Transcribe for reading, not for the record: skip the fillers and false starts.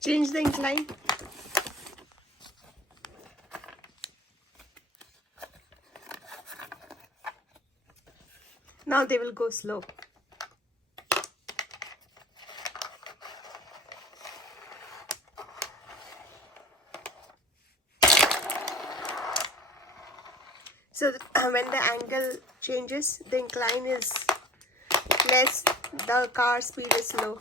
Change the incline. Now they will go slow. So when the angle changes, the incline is less, the car speed is low.